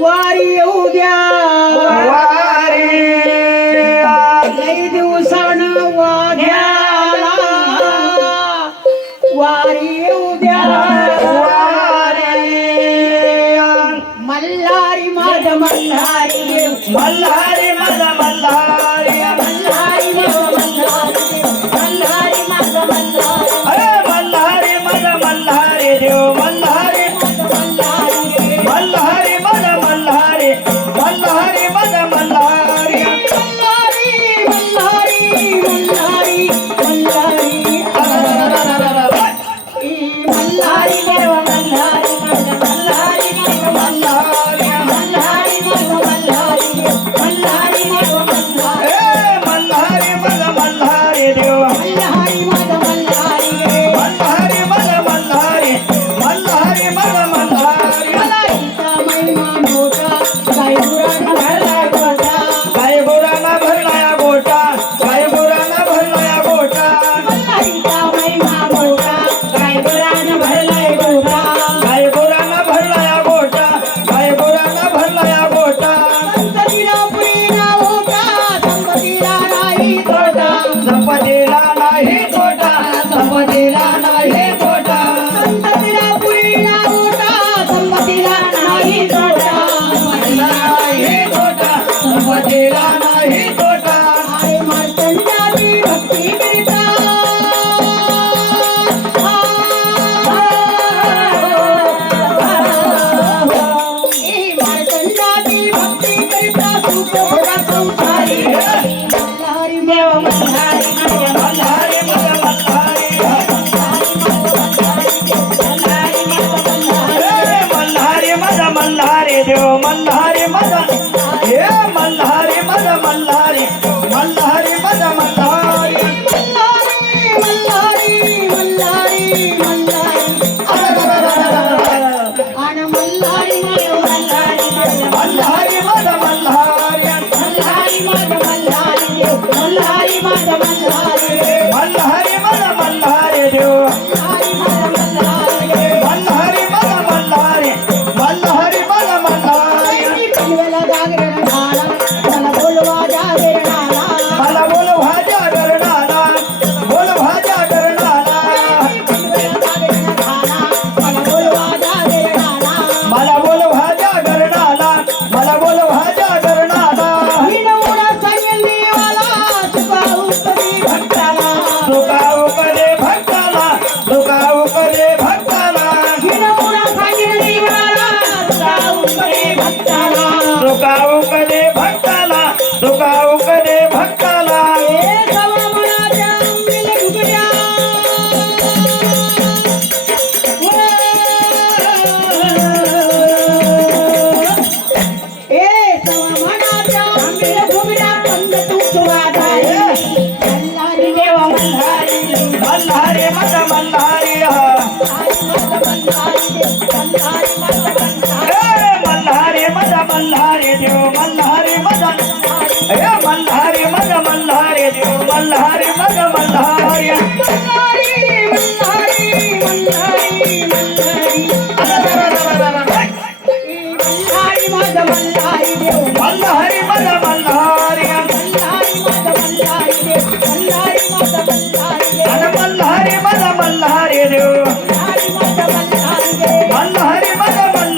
वारी येऊ द्या वारी लई दिवसानं वाघ्याला वारी येऊ द्या मल्हारी माझ मल्हारी मल्हारी माझ मल्हारी मल्हारी मल्हारी माझ मल्हारी अरे मल्हारी माझ मल्हारी देव मल्हारी मल्हारी माझ मल्हारी मल्हारी माझ मल्हारी मल्हारी देव मल्हारी मल्हारी मल्हारी मल्हारी मल्हारी मल्हारी माझ मल्हारी देव मल्हारी माझ मल्हारी मल्हारी माझ मल्हारी मल्हारी माझ मल्हारी मल्हारीचा महिमा मोठा साईबाबांना भरला गोटा साईबाबांना भरलाया गोटा साईबाबांना भरलाया गोटा मल्हारीचा महिमा मोठा साईबाबांना भरला गोटा साईबाबांना भरलाया गोटा साईबाबांना भरलाया गोटा संपतीला पुरीला होता संपतीला नाही तोटा संपतीला नाही तोटा संपतीला नाही तोटा संपतीला पुरीला होता संपतीला नाही तोटा संपतीला नाही तोटा संपतीला नाही तोटा आई मार्तंडाची भक्ती करिता मार्तंडाची भक्ती करिता सुख भोगा संसारी मल्हारी देव मल्हारी मल्हारी माझ मल्हारी मल्हारी माझ मल्हारी देव मल्हारी माझ हे मल्हारी माझ मल्हारी मल्हारी माझ मल्हारी मल्हारी माझ मल्हारी मल्हारी माझ मल्हारी देव मल्हारी माझ मल्हारी मल्हारी माझ मल्हारी मला बोल भाज्या करणारा बोल भाज्या करणारा मला बोल भाज्या करणारा मला बोल भाज्या करणारा तुकाऊ करे भक्ताला तुकाऊ करे भक्ताला तुकाऊ करे भक्ताला तुकाऊ करे भक्ताला मल्हारी माझ मल्हारी मल्हारी माझ मल्हारी देव मल्हारी माझ मल्हारी माझ मल्हारी देव मल्हारी माझ मल्हारी मल्हारी माझ मल्हारी मल्हारी माझ मल्हारी देव मल्हारी माझ मल्हारी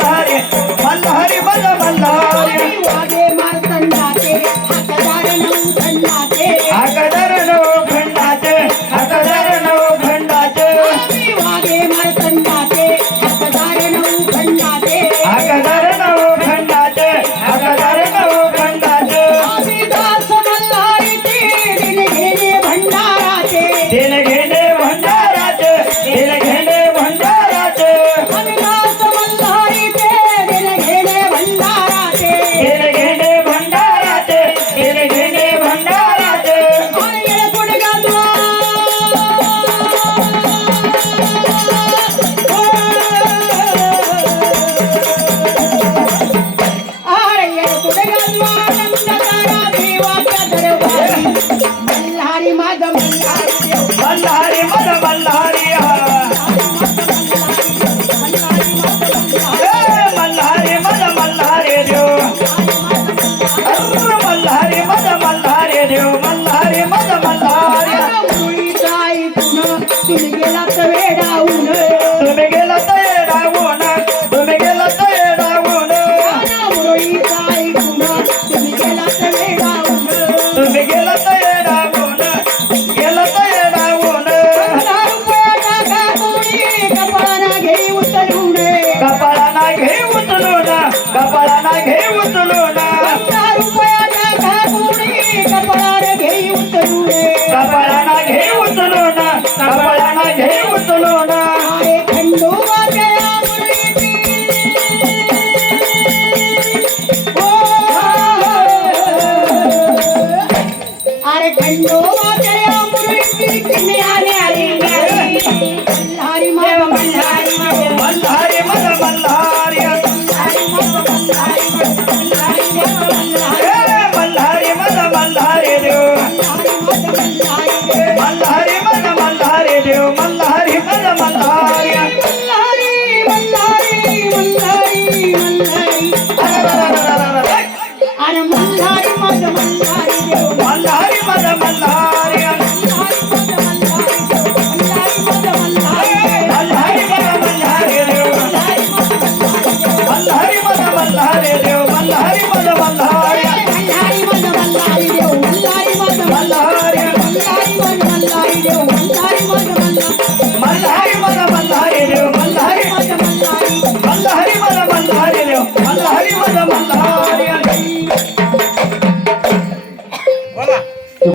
कपाळाला घे उचलून